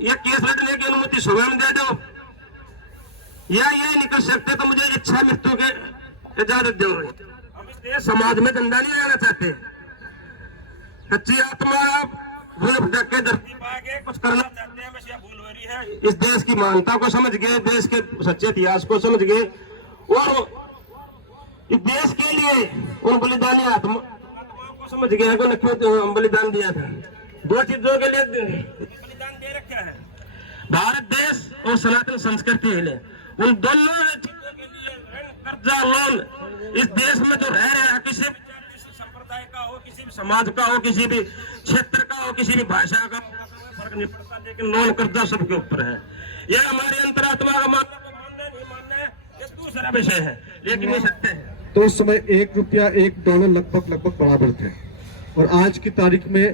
या केस लड़ने की अनुमति स्वयं दे दो, या ये निकल सकते तो मुझे इच्छा मृत्यु के इजाजत दो। हम इस देश समाज में गंदा नहीं रहना चाहते। कच्ची आत्मा भूल भटक के धरती पाके कुछ करना चाहते हैं, बस यह भूल हो रही है। इस देश की मानता को समझ गए, देश के सच्चे इतिहास को समझ गए और इस देश के लिए उन बलिदानी आत्माओं को समझ गए कि क्यों बलिदान दिया था। दो चीजों के लिए बलिदान दे रखा है, भारत देश और सनातन संस्कृति के लिए। उन दोनों चीजों के लिए कर्जा लोन इस देश में जो रह रहा है, किसी भी संप्रदाय का हो, किसी भी समाज का हो, किसी भी क्षेत्र का हो, किसी भी भाषा का फर्क नहीं पड़ता, लेकिन लोन कर्जा सबके ऊपर है। यह हमारी अंतरात्मा का मानना नहीं मानना है, ये दूसरा विषय है, लेकिन ये सत्य है। तो उस समय $1 $1 लगभग बराबर थे और आज की तारीख में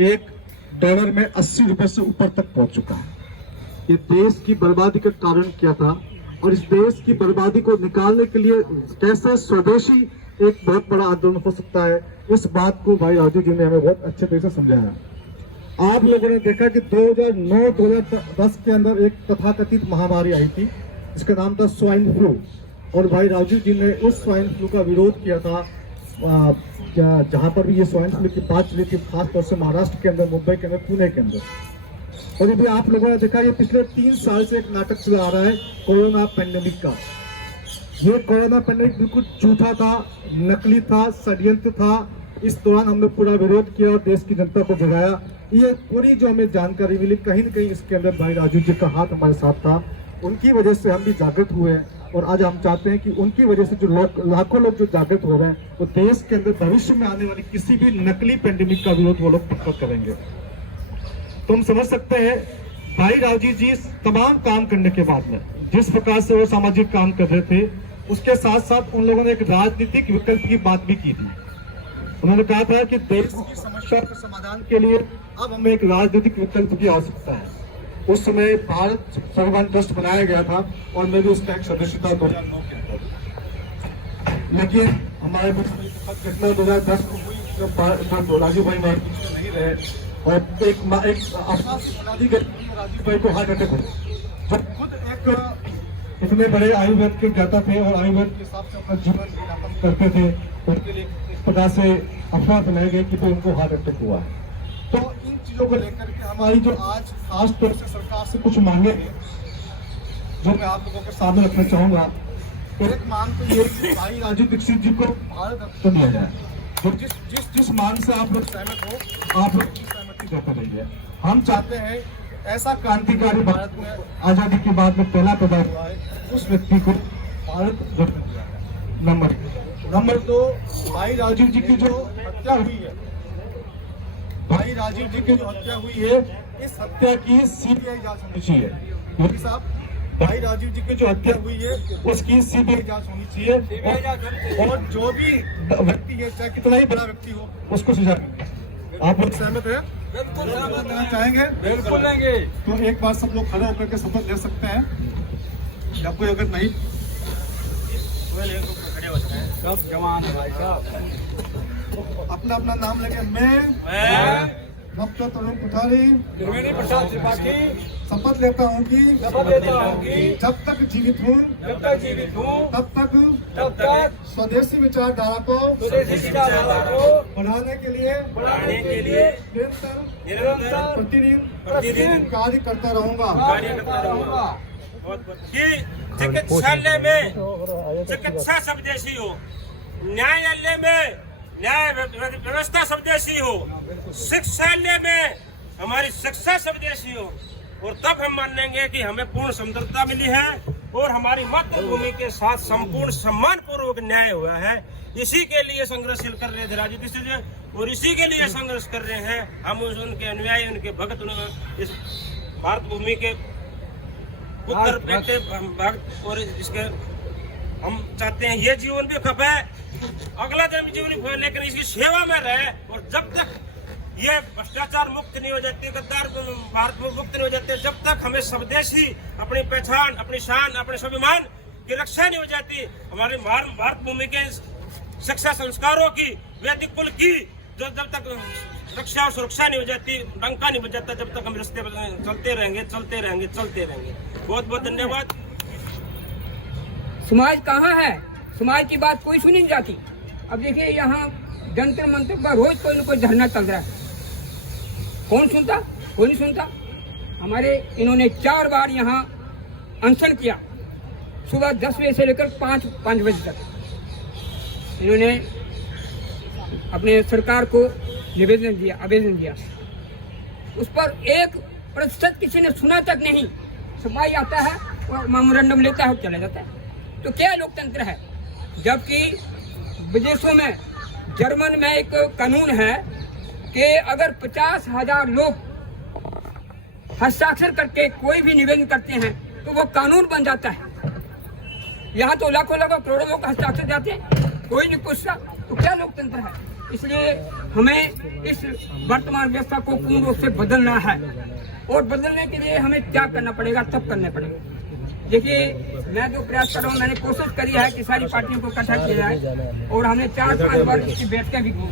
$1 में ₹80 से ऊपर तक पहुंच चुका है। ये देश की बर्बादी का कारण क्या था और इस देश की बर्बादी को निकालने के लिए कैसे स्वदेशी एक बहुत बड़ा आंदोलन हो सकता है, इस बात को भाई राजू जी ने हमें बहुत अच्छे तरीके से समझाया। आप लोगों ने देखा कि 2009-2010 के अंदर एक तथाकथित महामारी आई थी, इसका नाम था स्वाइन फ्लू, और भाई राजू जी ने उस स्वाइन फ्लू का विरोध किया था। जहां पर भी ये स्वाइन फ्लू की बात चली थी, खासतौर से महाराष्ट्र के अंदर, मुंबई के अंदर, पुणे के अंदर। और अभी आप लोगों ने देखा ये पिछले 3 साल से एक नाटक चला आ रहा है कोरोना पैंडेमिक का। ये कोरोना पैंडेमिक बिल्कुल झूठा था, नकली था, षड्यंत्र था। इस दौरान हमने पूरा विरोध किया और देश की जनता को जगाया। ये पूरी जो हमें जानकारी मिली, कहीं न कहीं इसके अंदर भाई राजू जी का हाथ हमारे साथ था। उनकी वजह से हम भी जागृत हुए हैं और आज हम चाहते हैं कि उनकी वजह से जो लाखों लोग जो जागृत हो रहे हैं, वो देश के अंदर भविष्य में आने वाली किसी भी नकली पैंडेमिक का विरोध वो लोग पक्का करेंगे। तो हम समझ सकते हैं भाई राजू जी तमाम काम करने के बाद में जिस प्रकार से वो सामाजिक काम कर रहे थे, उसके साथ साथ उन लोगों ने एक राजनीतिक विकल्प की बात भी की थी। उन्होंने कहा था कि देश की समस्या के समाधान के लिए अब हमें एक राजनीतिक विकल्प की आवश्यकता है। उस समय भारत संविधान ट्रस्ट बनाया गया था और मेरी उसका एक सदस्यता 2009 के अंदर, लेकिन हमारे घटना 2010 को हुई जब राजू भाई नहीं रहे और एक अफवाह बना दी गई राजू भाई को हार्ट अटैक हो। जब खुद एक इतने बड़े आयुर्वेद के ज्ञाता थे और आयुर्वेद के हिसाब से अपना जीवन यापन करते थे, उनके लिए इस प्रकार से अफवाह बनाई गई कि तो उनको हार्ट अटैक हुआ। तो इन चीजों को लेकर के हमारी जो आज खास तौर से सरकार से कुछ मांगे हैं, जो मैं आप लोगों के सामने रखना चाहूंगा। एक मांग तो ये कि भाई राजू दीक्षित जी को भारत रत्न दिया जाए। तो जिस मांग से आप लोग सहमत हो, आप लोग सहमति देते रहिए। हम चाहते हैं ऐसा क्रांतिकारी भारत में आजादी के बाद में पहला पैदा हुआ है, उस व्यक्ति को भारत रत्न दिया जाए। नंबर 2, भाई राजू जी की जो हत्या हुई है, भाई राजीव जी की जो हत्या हुई है, इस हत्या की सीबीआई जांच होनी चाहिए। योगी साहब, भाई राजीव जी की जो हत्या हुई है उसकी सीबीआई जांच होनी चाहिए और जो भी व्यक्ति है, चाहे कितना ही बड़ा व्यक्ति हो, उसको सजा मिले। आप लोग सहमत है? बिल्कुल सहमत है। चाहेंगे? बिल्कुल लेंगे। तो एक बार सब लोग खड़े होकर के शपथ ले सकते हैं, या कोई अगर नहीं खड़े हो सकते हैं। सब जवान है भाई साहब, अपना अपना नाम लेके मैं डॉक्टर तरुण कोठारी त्रिवेणी प्रसाद त्रिपाठी शपथ लेता हूँ कि जब तक जीवित हूँ तब तक स्वदेशी विचारधारा को बढ़ाने के लिए निरंतर प्रतिदिन कार्य करता रहूंगा। चिकित्सालय में चिकित्सा स्वदेशी हो, न्यायालय में न्याय व्यवस्था स्वदेशी हो, शिक्षालय में हमारी शिक्षा स्वदेशी हो, और तब हम मान लेंगे कि हमें पूर्ण समृद्धता मिली है और हमारी मातृभूमि के साथ संपूर्ण सम्मान पूर्वक न्याय हुआ है। इसी के लिए संघर्षशील कर रहे थे राजू दीक्षित जी, और इसी के लिए संघर्ष कर रहे हैं हम। उनके अनुयायी, उनके भक्त, इस भारत भूमि के उत्तर बेटे भक्त, और इसके हम चाहते हैं ये जीवन भी खपे, अगला जन्म जीवन हो, लेकिन इसकी सेवा में रहे। और जब तक ये भ्रष्टाचार मुक्त नहीं हो जाती, गद्दार भारत में मुक्त नहीं हो जाते, जब तक हमें स्वदेशी अपनी पहचान, अपनी शान, अपने स्वाभिमान की रक्षा नहीं हो जाती, हमारे भारत भूमि के शिक्षा संस्कारों की, वैदिक कुल की जो जब तक रक्षा और सुरक्षा नहीं हो जाती, डंका नहीं बज जाता जब तक हम रास्ते पर चलते रहेंगे। बहुत बहुत धन्यवाद। समाज कहाँ है? समाज की बात कोई सुनी नहीं जाती। अब देखिए यहाँ जंतर मंतर पर रोज कोई न कोई धरना चल रहा है, कौन सुनता? कोई नहीं सुनता। हमारे इन्होंने 4 बार यहाँ अनशन किया, सुबह 10 बजे से लेकर 5 बजे तक। इन्होंने अपने सरकार को आवेदन दिया, उस पर 1% किसी ने सुना तक नहीं। समाज आता है और मेमोरेंडम लेता है और चला जाता है। तो क्या लोकतंत्र है? जबकि विदेशों में, जर्मन में एक कानून है कि अगर 50,000 लोग हस्ताक्षर करके कोई भी निवेदन करते हैं तो वो कानून बन जाता है। यहाँ तो लाखों करोड़ों लोग हस्ताक्षर जाते हैं, कोई नहीं पूछता। तो क्या लोकतंत्र है? इसलिए हमें इस वर्तमान व्यवस्था को पूर्ण रूप से बदलना है, और बदलने के लिए हमें क्या करना पड़ेगा, तब करना पड़ेगा। देखिए, मैं जो प्रयास कर रहा हूँ, मैंने कोशिश करी है कि सारी पार्टियों को इकट्ठा किया जाए, और हमने 4-5 बार इसकी बैठकें भी की,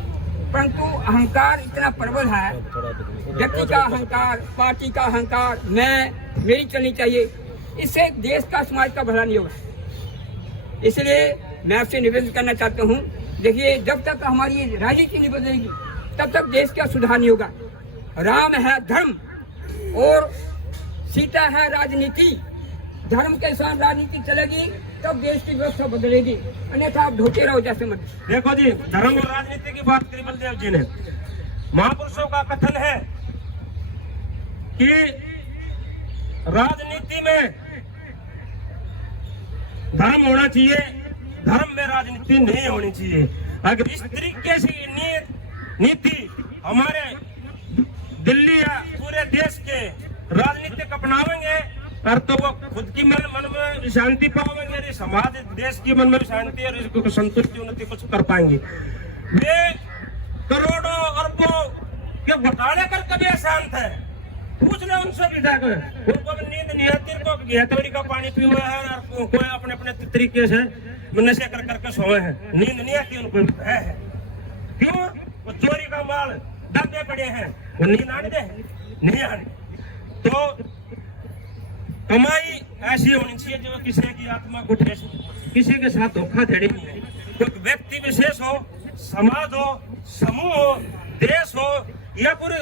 परंतु अहंकार इतना प्रबल है, व्यक्ति का अहंकार, पार्टी का अहंकार, मेरी चलनी चाहिए, इससे देश का, समाज का भला नहीं होगा। इसलिए मैं आपसे निवेदन करना चाहता हूँ, देखिए, जब तक हमारी राजनीति नहीं बदलेगी तब तक देश का सुधार नहीं होगा। राम है धर्म और सीता है राजनीति। धर्म के साथ राजनीति चलेगी तब देश की व्यवस्था बदलेगी, अन्यथा आप ढोते रहो जैसे मत। देखो जी, धर्म और राजनीति की बात करी बलदेव जी ने। महापुरुषों का कथन है कि राजनीति में धर्म होना चाहिए, धर्म में राजनीति नहीं होनी चाहिए। अगर इस तरीके से नीति हमारे दिल्ली या पूरे देश के राजनीतिक अपनावेंगे और तो वो खुद की मन में शांति पाएंगे, समाज देश की मन में शांति और इसको संतुष्टि उन्नति कुछ कर पाएंगे। वे करोड़ों अरबों के घोटाले कर कभी अशांत है, पूछ ले उनसे भी जाकर। उनको भी नींद नहीं आती, उनको घेतौड़ी का पानी पी हुआ है और कोई अपने अपने तरीके से नशे कर करके सोए हैं, नींद नहीं आती उनको है। क्यों? वो चोरी का माल दबे पड़े हैं, वो नींद आने दे, नहीं आने। तो कमाई ऐसी होनी चाहिए जो किसी की आत्मा को ठेस, किसी के साथ धोखाधड़ी नहीं है। कोई व्यक्ति विशेष हो, समाज हो, समूह हो, देश हो या पूरी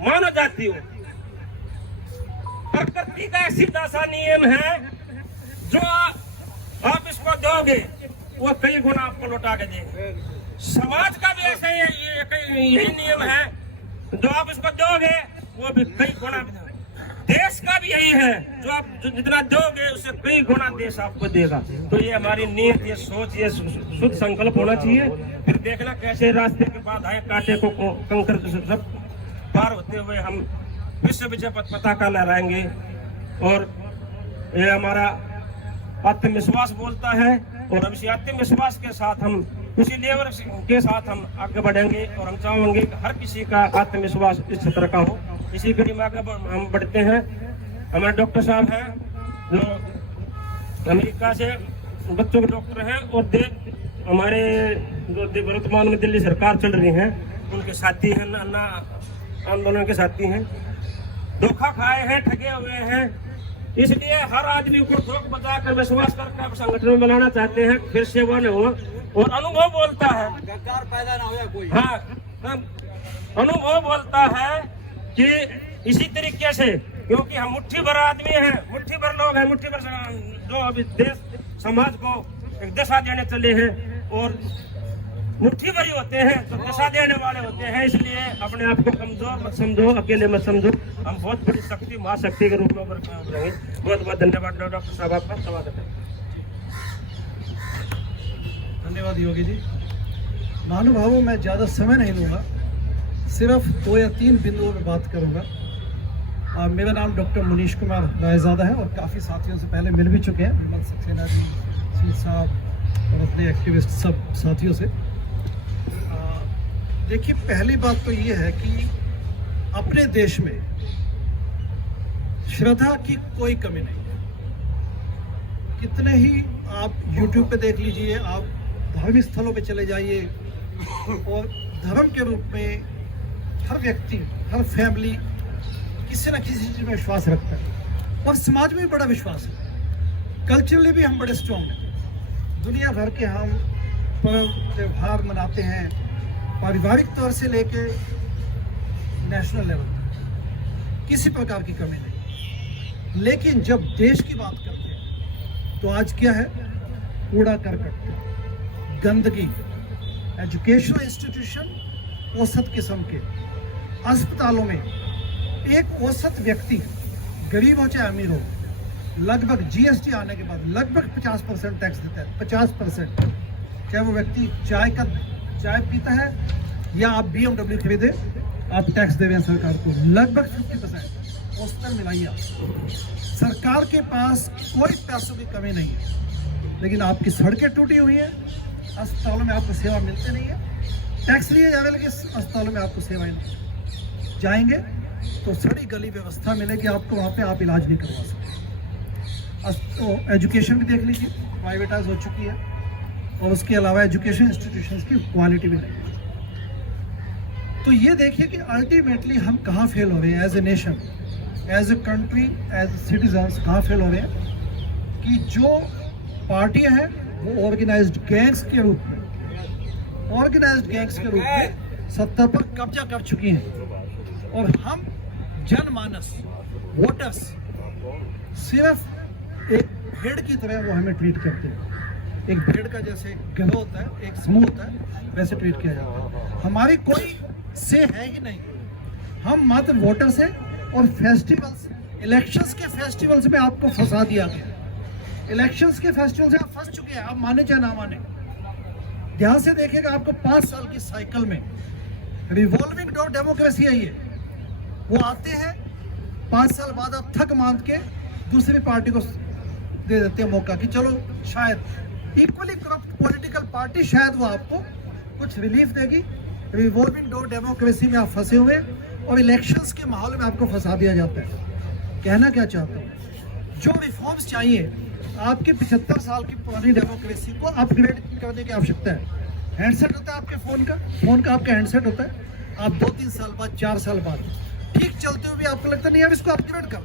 मानव जाति हो, प्रकृति का सीधा सा नियम है, जो आप इसको दोगे वो कई गुना आपको लौटा के देंगे। समाज का भी ऐसा यही नियम है, जो आप इसको दोगे वो भी कई गुना। देश का भी यही है, जो आप जितना दोगे उससे कई गुना देश आपको देगा। तो ये हमारी नीयत, ये सोच, ये शुद्ध संकल्प होना चाहिए। फिर देखना कैसे रास्ते के बाद आए कांटे को कंकर सब पार होते हुए हम विश्व विजय पताका लहराएंगे। और ये हमारा आत्मविश्वास बोलता है, और हम इसी आत्मविश्वास के साथ, हम उसी लेवर के साथ हम आगे बढ़ेंगे। और हम चाहेंगे कि हर किसी का आत्मविश्वास इस तरह का हो। इसी कड़ी में आगे हम बढ़ते हैं। हमारे डॉक्टर साहब हैं जो अमेरिका से बच्चों के डॉक्टर हैं, और हमारे जो वर्तमान में दिल्ली सरकार चल रही है उनके साथी हैं, अन्ना आंदोलन के साथी हैं। धोखा खाए हैं, ठगे हुए हैं, इसलिए हर आदमी को धोख बताकर विश्वास करके संगठन में बनाना चाहते हैं, फिर से वो न हो। और अनुभव बोलता है, गद्दार पैदा ना हो कोई। हाँ, अनुभव बोलता है कि इसी तरीके से, क्योंकि हम मुट्ठी भर आदमी हैं, मुट्ठी भर लोग हैं, मुट्ठी भर जो अभी देश समाज को एक दिशा देने चले हैं, और मुट्ठी भरी होते हैं तो दिशा देने वाले होते हैं। इसलिए अपने आप को कमजोर मत समझो, अकेले मत समझो, हम बहुत बड़ी शक्ति, महाशक्ति के रूप में उभरेंगे। बहुत बहुत धन्यवाद डॉक्टर साहब, आपका स्वागत है। धन्यवाद योगी जी। महानुभावों, मैं ज़्यादा समय नहीं लूँगा, सिर्फ 2 या 3 बिंदुओं में बात करूँगा। मेरा नाम डॉक्टर मुनीश कुमार रायज़ादा है, और काफ़ी साथियों से पहले मिल भी चुके हैं, विमल सक्सेना जी, सी साहब और अपने एक्टिविस्ट सब साथियों से। देखिए, पहली बात तो ये है कि अपने देश में श्रद्धा की कोई कमी नहीं है। कितने ही आप YouTube पे देख लीजिए, आप धार्मिक स्थलों पे चले जाइए, और धर्म के रूप में हर व्यक्ति, हर फैमिली किसी न किसी चीज़ में विश्वास रखता है और समाज में भी बड़ा विश्वास है। कल्चरली भी हम बड़े स्ट्रॉन्ग हैं। दुनिया भर के हम पर्व त्यौहार मनाते हैं, पारिवारिक तौर से लेके नेशनल लेवल तक, किसी प्रकार की कमी नहीं। लेकिन जब देश की बात करते हैं तो आज क्या है? कूड़ा करकट, गंदगी, एजुकेशनल इंस्टीट्यूशन औसत किस्म के, अस्पतालों में एक औसत व्यक्ति, गरीब हो चाहे अमीर हो, लगभग जीएसटी आने के बाद लगभग 50% टैक्स देता है। 50%, चाहे वो व्यक्ति चाय पीता है या आप BMW खरीदे, आप टैक्स दे रहे हैं सरकार को, लगभग 50% औसतन मिलाइए आप। सरकार के पास कोई पैसों की कमी नहीं है, लेकिन आपकी सड़कें टूटी हुई हैं, अस्पतालों में आपको सेवा मिलती नहीं है, टैक्स लिए जा रहे हैं लेकिन अस्पतालों में आपको सेवाएं नहीं। जाएंगे तो सड़ी गली व्यवस्था मिलेगी आपको, वहाँ पे आप इलाज नहीं करवा सकते। तो एजुकेशन भी देख लीजिए, प्राइवेटाइज हो चुकी है, और उसके अलावा एजुकेशन इंस्टीट्यूशंस की क्वालिटी भी नहीं है। तो ये देखिए कि अल्टीमेटली हम कहाँ फेल हो रहे हैं as a nation, as a country, as a citizens, कहाँ फेल हो रहे हैं कि जो पार्टियां हैं वो ऑर्गेनाइज्ड गैंग्स के रूप में सत्ता पर कब्जा कर चुकी हैं, और हम जनमानस, वोटर्स, सिर्फ एक भेड़ की तरह वो हमें ट्रीट करते हैं। एक भेड़ का जैसे गिरोह होता है, एक समूह होता है, वैसे ट्रीट किया जाता है। हमारी कोई से है ही नहीं, हम मात्र वोटर्स हैं। और फेस्टिवल्स, इलेक्शंस के फेस्टिवल्स में आपको फंसा दिया गया। इलेक्शंस के फेस्टिवल से आप फंस चुके हैं, आप माने चाहे ना माने। ध्यान से देखिएगा, आपको 5 साल की साइकिल में रिवॉल्विंग डोर डेमोक्रेसी आई है। वो आते हैं, 5 साल बाद आप थक मान के दूसरी पार्टी को दे देते हैं मौका कि चलो शायद इक्वली करप्ट पॉलिटिकल पार्टी, शायद वो आपको कुछ रिलीफ देगी। रिवॉल्विंग डोर डेमोक्रेसी में आप फंसे हुए, और इलेक्शंस के माहौल में आपको फंसा दिया जाता है। कहना क्या चाहता हूँ, जो रिफॉर्म्स चाहिए, आपके 75 साल की पुरानी डेमोक्रेसी को अपग्रेड करने की आवश्यकता है। हैंडसेट होता है आपके फ़ोन का आपका हैंडसेट होता है। आप 2-3 साल बाद, 4 साल बाद ठीक चलते हुए भी आपको लगता नहीं यार इसको अपग्रेड कर।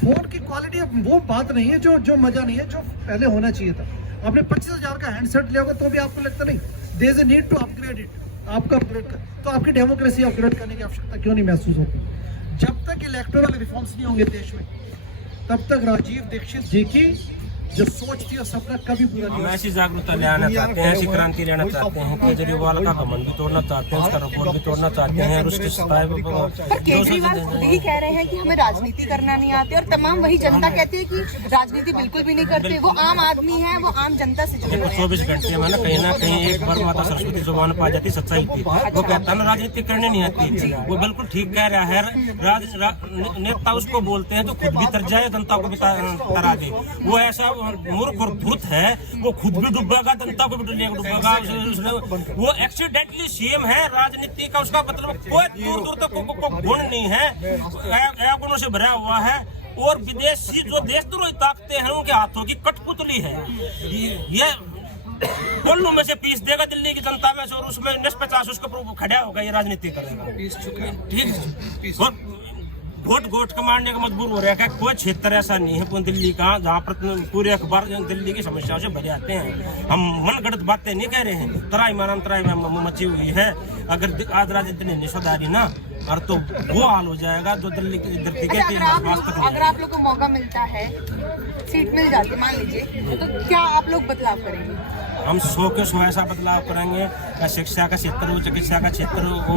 फ़ोन की क्वालिटी वो बात नहीं है जो मज़ा नहीं है जो पहले होना चाहिए था। आपने 25,000 का हैंडसेट लिया होगा तो भी आपको लगता नहीं there is a need to upgrade it, आपको अपग्रेड कर। तो आपकी डेमोक्रेसी अपग्रेड करने की आवश्यकता क्यों नहीं महसूस होती? जब तक इलेक्टोरल रिफॉर्म्स नहीं होंगे देश में, तब तक राजीव दीक्षित जी की जो सोच थी और सपना कभी पूरा नहीं। हम ऐसी जागरूकता ले आना चाहते हैं, ऐसी क्रांति लाना चाहते हैं, केजरीवाल का घमंड भी तोड़ना चाहते हैं, उसका रिकॉर्ड भी तोड़ना चाहते हैं। पर केजरीवाल खुद ही कह रहे हैं कि हमें राजनीति करना नहीं आती, और तमाम वही जनता कहती है कि राजनीति बिल्कुल भी नहीं करते। वो आम आदमी है, वो आम जनता से जुड़े हुए हैं। 24 घंटे में ना कहीं एक बार माता सरस्वती जुबान पा जाती, सच्चाई थी। वो कहता है राजनीति करने नहीं आती, वो बिल्कुल ठीक कह रहा है। नेता उसको बोलते हैं तो खुद भी तर जाए, जनता को भी तरा दे। वो ऐसा मूर्ख और धूर्त है, वो खुद भी डूबेगा, जनता को भी डूबेगा। वो एक्सीडेंटली सीएम है, राजनीति का उसका मतलब कोई दूर दूर तक को गुण नहीं है, गुणों से भरा हुआ है। और विदेशी जो देशद्रोही ताकतें हैं उनके हाथों की कठपुतली है। ये कोल्लू में से पीस देगा दिल्ली की जनता में से, और उसमें 50 उसको खड़ा होगा, ये राजनीति करेगा। ठीक, घोट के मारने का मजबूर हो रहा है। कोई क्षेत्र ऐसा नहीं है पूरी दिल्ली का जहाँ पर पूरे अखबार दिल्ली की समस्याओं से भरे आते हैं। हम मनगढ़ंत बातें नहीं कह रहे हैं। तराई माराम तराई में मची हुई है। अगर आज राजनीति नहीं सुधारी ना, और तो वो हाल हो जाएगा जो दिल्ली की धरती के। अगर आप लोग को मौका मिलता है, सीट मिल जाती मान लीजिए, तो क्या आप लोग बदलाव करेंगे? हम 100 के 100 ऐसा बदलाव करेंगे। या शिक्षा का क्षेत्र हो, चिकित्सा का क्षेत्र हो,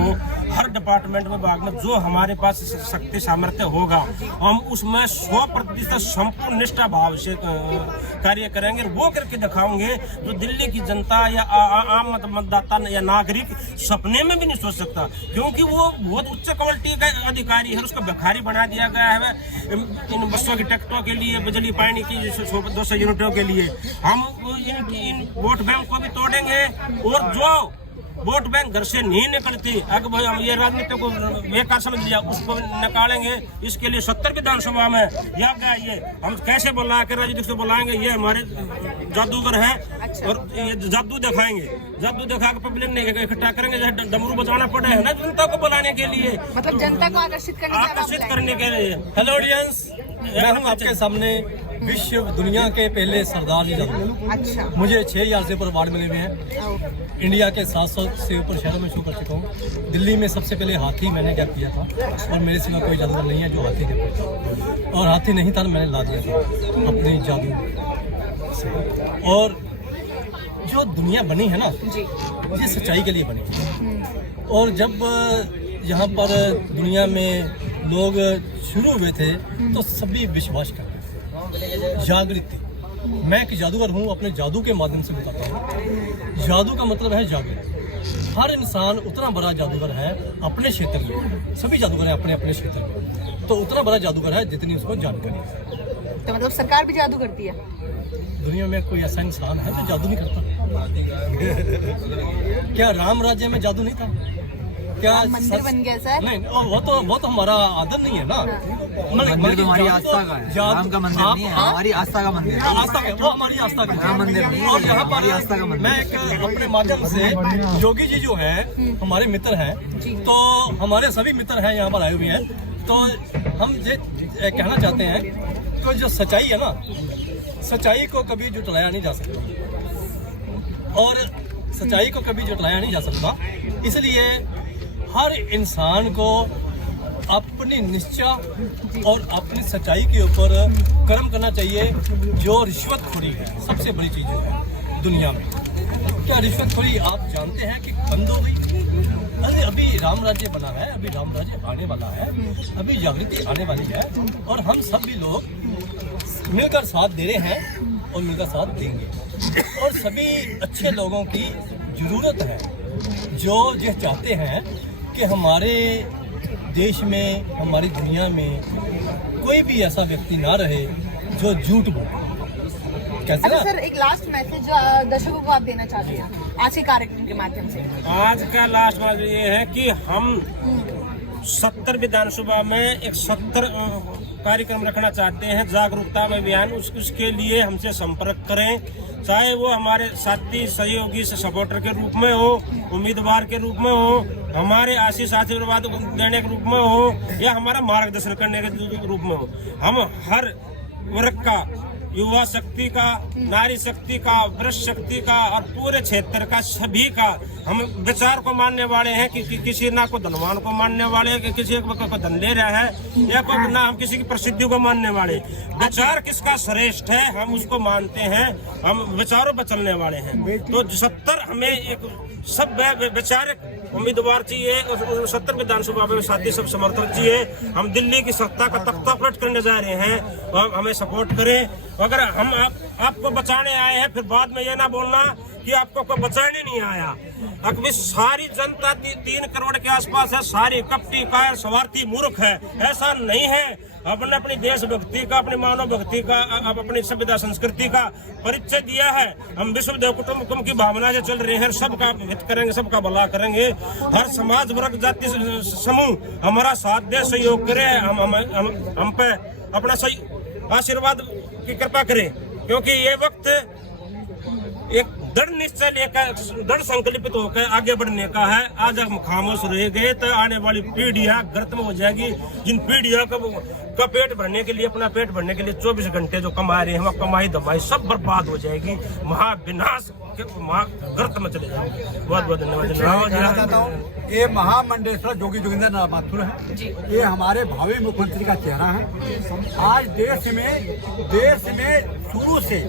हर डिपार्टमेंट में भाग में जो हमारे पास शक्ति सामर्थ्य होगा, हम उसमें 100% संपूर्ण निष्ठा भाव से कार्य करेंगे। वो करके दिखाओगे जो दिल्ली की जनता या आम मतदाता या नागरिक सपने में भी नहीं सोच सकता, क्योंकि वो बहुत उच्च क्वालिटी का अधिकारी है। उसको भिखारी बना दिया गया है इन बसों की टिकटों के लिए, बिजली पानी की 200 यूनिटों के लिए। हम इन वोट बैंक को भी तोड़ेंगे, और जो वोट बैंक घर से नहीं निकलती। अगर भाई हम ये राजनीति को बेकार समझ लिया, उसको निकालेंगे। इसके लिए 70 विधानसभा में या क्या ये हम कैसे बुला के राजनीतिक से बुलाएंगे? ये हमारे जादूगर हैं और ये जादू दिखाएंगे। जादू दिखा के पब्लिक ने इकट्ठा करेंगे, जैसे डमरू बजाना पड़ा है ना जनता को बुलाने के लिए, मतलब जनता को आकर्षित करने के लिए। हेलो ऑडियंस, मैं हूं आपके सामने विश्व दुनिया के पहले सरदार जी जादूगर। अच्छा, मुझे 6000 से ऊपर अवार्ड मिले हुए हैं। इंडिया के 700 से ऊपर शहरों में शो कर चुका हूँ। दिल्ली में सबसे पहले हाथी मैंने क्या किया था, और मेरे सिवा कोई जादूगर नहीं है जो हाथी के पास, और हाथी नहीं था मैंने ला दिया था अपने जादू से। और जो दुनिया बनी है ना, ये सच्चाई के लिए बनी है। और जब यहाँ पर दुनिया में लोग शुरू हुए थे तो सभी विश्वास करते थे, जागृत थे। मैं एक जादूगर हूँ, अपने जादू के माध्यम से बताता हूँ। जादू का मतलब है जागृत। हर इंसान उतना बड़ा जादूगर है अपने क्षेत्र में, सभी जादूगर हैं अपने अपने क्षेत्र में, तो उतना बड़ा जादूगर है जितनी उसको जानकारी है। तो मतलब सरकार भी जादू करती है? दुनिया में कोई ऐसा इंसान है जो जादू नहीं करता? क्या राम राज्य में जादू नहीं था? क्या मंदिर बन गया सर? नहीं, वो तो हमारा आदर नहीं है ना। मंदिर तो हमारी आस्था का है, राम का मंदिर नहीं है, हमारी आस्था का मंदिर है। आस्था का, वो हमारी आस्था का राम मंदिर नहीं है, और यहाँ हमारी पर आस्था का मंदिर। मैं एक अपने माध्यम से, योगी जी जो है हमारे मित्र हैं, तो हमारे सभी मित्र हैं यहाँ पर आए हुए हैं, तो हम ये कहना चाहते हैं कि जो सच्चाई है ना, सच्चाई को कभी जुटलाया नहीं जा सकता, और सच्चाई को कभी जुटलाया नहीं जा सकता। इसलिए हर इंसान को अपनी निश्चय और अपनी सच्चाई के ऊपर कर्म करना चाहिए। जो रिश्वतखोरी है सबसे बड़ी चीज है दुनिया में। क्या रिश्वतखोरी आप जानते हैं कि बंद हो गई? अरे अभी राम राज्य बना है, अभी राम राज्य आने वाला है, अभी जागृति आने वाली है, और हम सभी लोग मिलकर साथ दे रहे हैं और मिलकर साथ देंगे। और सभी अच्छे लोगों की जरूरत है जो ये चाहते हैं कि हमारे देश में, हमारी दुनिया में कोई भी ऐसा व्यक्ति ना रहे जो झूठ बोले। कैसे अच्छा सर, एक लास्ट मैसेज दर्शकों को आप देना चाहते हैं आज के कार्यक्रम के माध्यम से? आज का लास्ट मैसेज ये है कि हम 70 विधानसभा में एक 70 कार्यक्रम रखना चाहते हैं, जागरूकता अभियान। उसके लिए हमसे संपर्क करें, चाहे वो हमारे साथी सहयोगी से सपोर्टर के रूप में हो, उम्मीदवार के रूप में हो, हमारे आशीष आशीर्वाद देने के रूप में हो, या हमारा मार्गदर्शन करने के रूप में हो। हम हर वर्ग का, युवा शक्ति का, नारी शक्ति का, वृक्ष शक्ति का और पूरे क्षेत्र का, सभी का हम विचार को मानने वाले हैं कि किसी ना को धनवान को मानने वाले हैं कि किसी को धन ले रहा है, या कोई ना हम किसी की प्रसिद्धि को मानने वाले। विचार किसका श्रेष्ठ है हम उसको मानते हैं, हम विचारों पर चलने वाले हैं। तो 70 हमें एक सब वैचारिक उम्मीदवार चाहिए, और 70 विधानसभा में साथी सब समर्थक चाहिए। हम दिल्ली की सत्ता का तख्ता पलट करने जा रहे हैं, और हमें सपोर्ट करें। अगर हम आपको बचाने आए हैं, फिर बाद में ये ना बोलना कि आपको कोई बचाने नहीं आया। अभी सारी जनता 3 करोड़ के आसपास है, सारी कपटी, कायर, स्वार्थी, मूर्ख है। ऐसा नहीं है। अपने अपनी देशभक्ति का, अपनी मानव भक्ति का, अपनी सभ्यता संस्कृति का परिचय दिया है। हम विश्व देव कुटुंब की भावना से चल रहे हैं, सबका हित करेंगे, सबका भला करेंगे। हर समाज वर्ग जाति समूह हमारा साथ दे, सहयोग करे, हम पे अपना सही आशीर्वाद की कृपा करें, क्योंकि ये वक्त एक दृढ़ निश्चय लेकर, दृढ़ संकल्पित होकर आगे बढ़ने का है। आज हम खामोश रह गए तो आने वाली पीढ़ियां गर्त में हो जाएगी। जिन पीढ़ियों का पेट भरने के लिए, अपना पेट भरने के लिए 24 घंटे जो कमा रहे हैं, वो कमाई दमाई सब बर्बाद हो जाएगी, महाविनाश के गर्त में चले जाएंगे। बहुत बहुत धन्यवाद। ये महामंडलेश्वर जोगी जोगिंदर नाथ माथुर है, ये हमारे भावी मुख्यमंत्री का चेहरा है। आज देश में शुरू से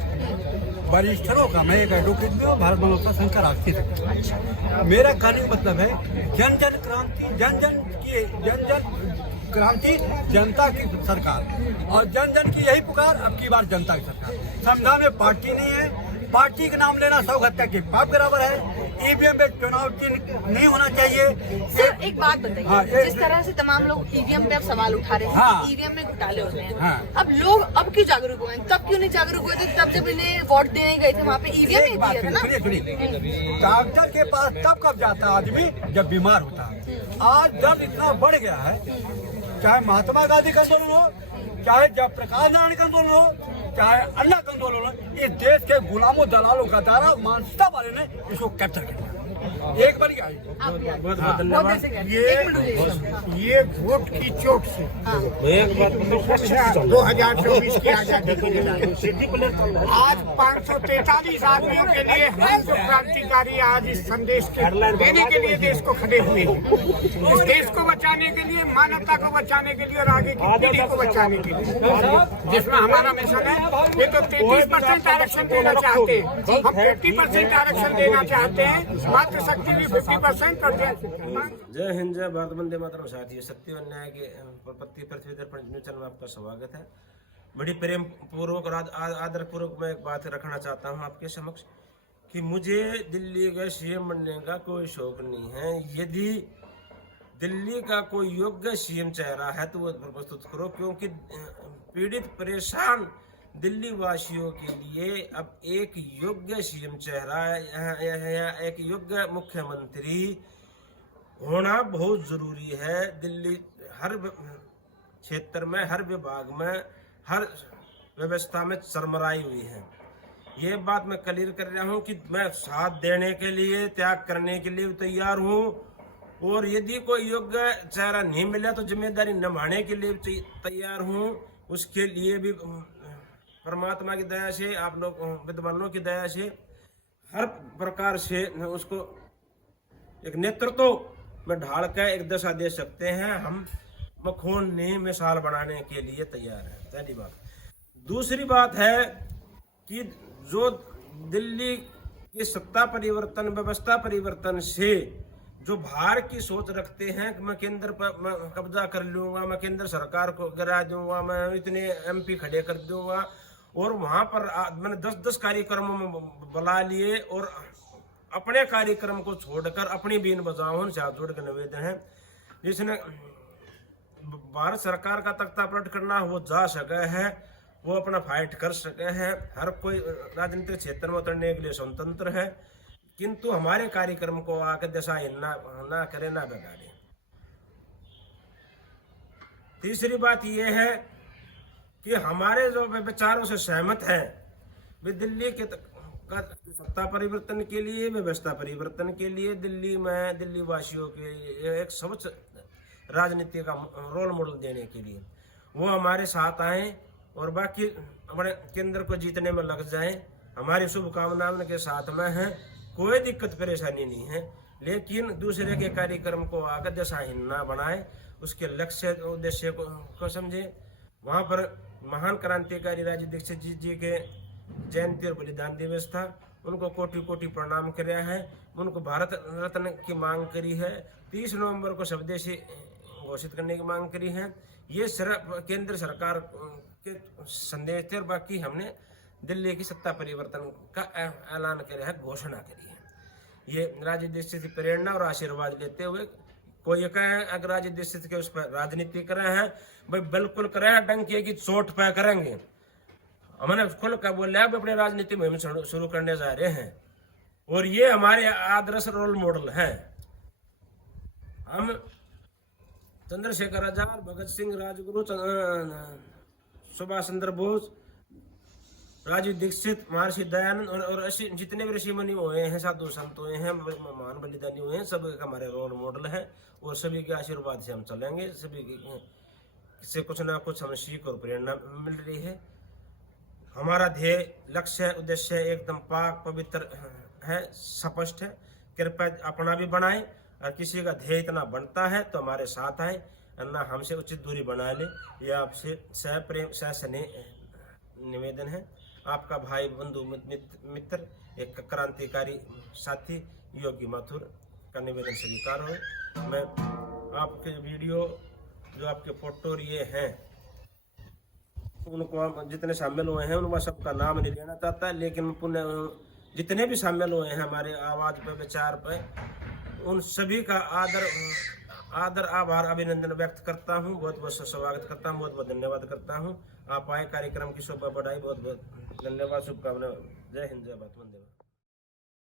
वरिष्ठों का, मैं एक एडवोकेट में हूँ, भारत मानवता संघ का राष्ट्रीय सेक्रेटरी। मेरा कहने का मतलब है जन जन क्रांति, जन जन क्रांति, जनता की सरकार, और जन जन की यही पुकार, अब की बार जनता की सरकार। संविधान में पार्टी नहीं है, पार्टी का नाम लेना सौ हत्या के पाप बराबर है। ईवीएम में चुनाव चिन्ह नहीं होना चाहिए। सिर्फ एक बात बताइए, हाँ, जिस तरह से तमाम लोग ईवीएम पे अब सवाल उठा रहे हैं, हाँ। ईवीएम में घोटाले हो रहे हैं, हाँ। अब लोग अब क्यों जागरूक हुए हैं? तब क्यों नहीं जागरूक हुए थे? तब जब इन्हें वोट देने गए थे वहाँ पे ईवीएम ही दिया था ना। सुनिए, डॉक्टर के पास तब कब जाता है आदमी जब बीमार होता है। आज दर्द इतना बढ़ गया है, चाहे महात्मा गांधी का आंदोलन हो, चाहे जयप्रकाश नारायण का आंदोलन हो, चाहे अन्ना का आंदोलन हो, इस देश के गुलामों दलालों का दारा मानसिकता वाले ने इसको कैप्चर कर लिया। एक बार क्या आप भी आइए। बहुत बहुत धन्यवाद। ये वोट की चोट से 2024 की आजादी की लड़ाई आज 543 आदमियों के लिए हम जो क्रांतिकारी आज इस संदेश के देने के लिए देश को खड़े हुए हैं, इस देश को बचाने के लिए, मानवता को बचाने के लिए और आगे की पीढ़ी को बचाने के लिए, जिसमें हमारा मिशन है। ये तो 33% आरक्षण देना चाहते हैं, हम 50% आरक्षण देना चाहते हैं, मात्र शक्ति भी 50% कर दें। जय हिंद, जय भारत, वंदे मातरम। साथियों, सत्य और न्याय के प्रति पृथ्वी दर्पण न्यूज चैनल में आपका स्वागत है। बड़ी प्रेम पूर्वक और आदर पूर्वक मैं एक बात रखना चाहता हूं आपके समक्ष कि मुझे दिल्ली का सीएम बनने का कोई शौक नहीं है। यदि दिल्ली का कोई योग्य सीएम चेहरा है तो वो प्रस्तुत करो, क्योंकि पीड़ित परेशान दिल्ली वासियों के लिए अब एक योग्य सीएम चेहरा या एक योग्य मुख्यमंत्री होना बहुत जरूरी है। दिल्ली हर क्षेत्र में, हर विभाग में, हर व्यवस्था में चरमराई हुई है। ये बात मैं क्लियर कर रहा हूँ कि मैं साथ देने के लिए, त्याग करने के लिए तैयार हूँ, और यदि कोई योग्य चेहरा नहीं मिला तो जिम्मेदारी निभाने के लिए तैयार हूँ। उसके लिए भी परमात्मा की दया से, आप लोग विद्वानों की दया से, हर प्रकार से उसको एक नेतृत्व में ढाल कर एक दशा दे सकते हैं। हम मखोनी मिसाल बनाने के लिए तैयार हैं। पहली बात। दूसरी बात है कि जो दिल्ली की सत्ता परिवर्तन, व्यवस्था परिवर्तन से जो बाहर की सोच रखते हैं कि मैं केंद्र पर मैं कब्जा कर लूंगा, मैं केंद्र सरकार को गिरा दूंगा, मैं इतने एमपी खड़े कर दूंगा, और वहां पर मैंने 10-10 कार्यक्रमों में बुला लिए और अपने कार्यक्रम को छोड़कर अपनी बीन बजाओ, उनसे हाथ जोड़ कर निवेदन है। जिसने भारत सरकार का तख्ता पलट करना वो जा सके है, वो अपना फाइट कर सके है। हर कोई राजनीतिक क्षेत्र में उतरने के लिए स्वतंत्र है, किंतु हमारे कार्यक्रम को आकर दिशाहीन ना करे, ना बिगाड़े। तीसरी बात यह है कि हमारे जो विचारों से सहमत हैं, वे दिल्ली के सत्ता परिवर्तन के लिए, व्यवस्था परिवर्तन के लिए, दिल्ली में दिल्ली वासियों के लिए एक स्वच्छ राजनीति का रोल मॉडल देने के लिए वो हमारे साथ आए और बाकी हमारे केंद्र को जीतने में लग जाएं। हमारी शुभकामनाएं उनके साथ में हैं, कोई दिक्कत परेशानी नहीं है। लेकिन दूसरे के कार्यक्रम को आकर दिशाहीन ना बनाए, उसके लक्ष्य उद्देश्य को समझे। वहाँ पर महान क्रांतिकारी राजीव दीक्षित जी के जयंती और बलिदान दिवस था, उनको कोटि कोटि प्रणाम किया है, उनको भारत रत्न की मांग करी है, 30 नवंबर को स्वदेशी घोषित करने की मांग करी है। ये केंद्र सरकार के संदेश थे, और बाकी हमने दिल्ली की सत्ता परिवर्तन का ऐलान किया है, घोषणा करी है। ये राजीव दीक्षित की प्रेरणा और आशीर्वाद लेते हुए कोई कहे अगर राजीव दीक्षित के उस पर राजनीति करे हैं, भाई बिल्कुल करे हैं, डंके की चोट पे करेंगे। हमने खुल कर बोले अब अपने राजनीति मुहिम शुरू करने जा रहे हैं, और ये हमारे आदर्श रोल मॉडल हैं। हम चंद्रशेखर आजाद, भगत सिंह, राजगुरु, सुभाष चंद्र बोस, राजीव दीक्षित, महर्षि दयानंद और जितने भी ऋषि मुनि हुए हैं, साधु संत हुए हैं, महान बलिदानी हुए हैं, सब हमारे रोल मॉडल है, और सभी के आशीर्वाद से हम चलेंगे। सभी से कुछ ना कुछ हमें सीख और प्रेरणा मिल रही है। हमारा ध्येय, लक्ष्य, उद्देश्य एकदम पाक पवित्र है, स्पष्ट है। कृपया अपना भी बनाए, और किसी का ध्येय इतना बनता है तो हमारे साथ आए, अन्ना हमसे उचित दूरी बना ले। यह आपसे सप्रेम स्नेह निवेदन है। आपका भाई, बंधु, मित्र, एक क्रांतिकारी साथी योगी माथुर का निवेदन स्वीकार हो। मैं आपके वीडियो, जो आपके फोटो ये हैं, उनको जितने शामिल हुए हैं उनका सबका नाम नहीं लेना चाहता, लेकिन पुण्य जितने भी शामिल हुए हैं हमारे आवाज पे, विचार पे, उन सभी का आदर आभार अभिनंदन व्यक्त करता हूँ। बहुत बहुत स्वागत करता हूँ, बहुत बहुत धन्यवाद करता हूँ। आप आए, कार्यक्रम की शोभा बढ़ाई, बहुत बहुत धन्यवाद, शुभकामनाएं। जय हिंद, जय भारत, वंदे मातरम।